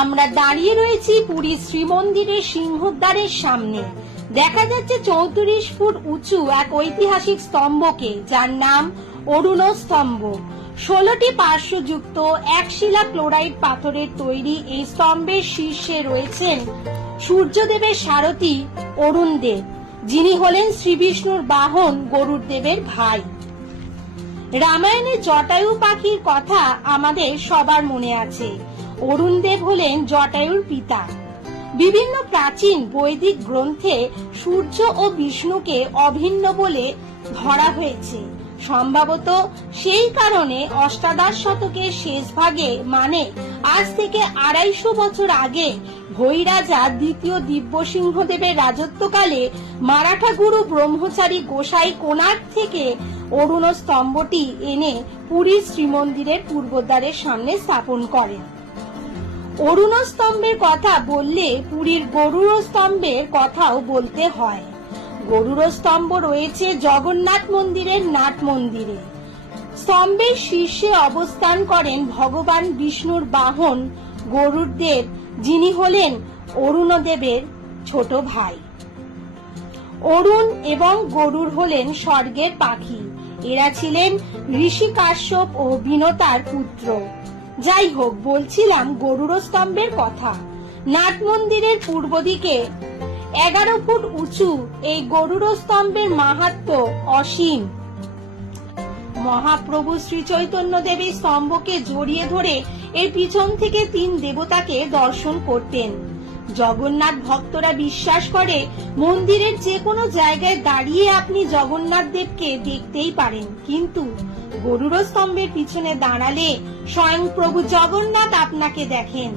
আমরা দাঁড়িয়ে রয়েছি পুরী শ্রীমন্দিরের সিংহদ্বারের সামনে। দেখা যাচ্ছে 34 ফুট উঁচু এক ঐতিহাসিক স্তম্ভকে, যার নাম অরুণ স্তম্ভ। 16টি পার্শ্বযুক্ত একশিলা ক্লোরাইড পাথরের তৈরি এই স্তম্ভের শীর্ষে রয়েছেন সূর্যদেবের সারথী অরুণ দেব, যিনি হলেন শ্রীবিষ্ণুর বাহন গরুড় দেবের ভাই। রামায়ণে জটায়ু পাখির কথা আমাদের সবার মনে আছে। অরুণ দেব হলেন জটায়ুর পিতা। বিভিন্ন প্রাচীন বৈদিক গ্রন্থে সূর্য ও বিষ্ণুকে অভিন্ন বলে ধরা হয়েছে। সম্ভবত সেই কারণে অষ্টাদশ শতকের শেষ ভাগে, মানে আজ থেকে 250 বছর আগে, ভৈরাজা দ্বিতীয় দিব্যসিংহদেবের রাজত্বকালে মারাঠা গুরু ব্রহ্মচারী গোসাই কোনার্ক থেকে অরুণ স্তম্ভটি এনে পুরীর শ্রীমন্দিরের পূর্বদ্বারের সামনে স্থাপন করেন। অরুণ স্তম্ভের কথা বললে পুরীর গরুড় স্তম্ভের কথাও বলতে হয়। গরুড় স্তম্ভ রয়েছে জগন্নাথ মন্দিরের নাট মন্দিরে। স্তম্ভের শীর্ষে অবস্থান করেন ভগবান বিষ্ণুর বাহন গরুড় দেব, যিনি হলেন অরুণ দেবের ছোট ভাই। অরুণ এবং গরুড় হলেন স্বর্গের পাখি। এরা ছিলেন ঋষি কাশ্যপ ও বিনতার পুত্র। যাই হোক, বলছিলাম গরুড় স্তম্ভের কথা। নাট মন্দিরের পূর্ব দিকে 11 ফুট উঁচু এই গরুড় স্তম্ভের মাহাত্ম্য অসীম। মহাপ্রভু শ্রী চৈতন্য দেবী স্তম্ভকে জড়িয়ে ধরে এর পিছন থেকে 3 দেবতাকে দর্শন করতেন। জগন্নাথ ভক্তরা বিশ্বাস করে মন্দিরের যে কোনো জায়গায় দাঁড়িয়ে আপনি জগন্নাথ দেবকে দেখতেই পারেন, কিন্তু গরুড় স্তম্ভের পিছনে দাঁড়ালে স্বয়ং প্রভু জগন্নাথ আপনাকে দেখেন।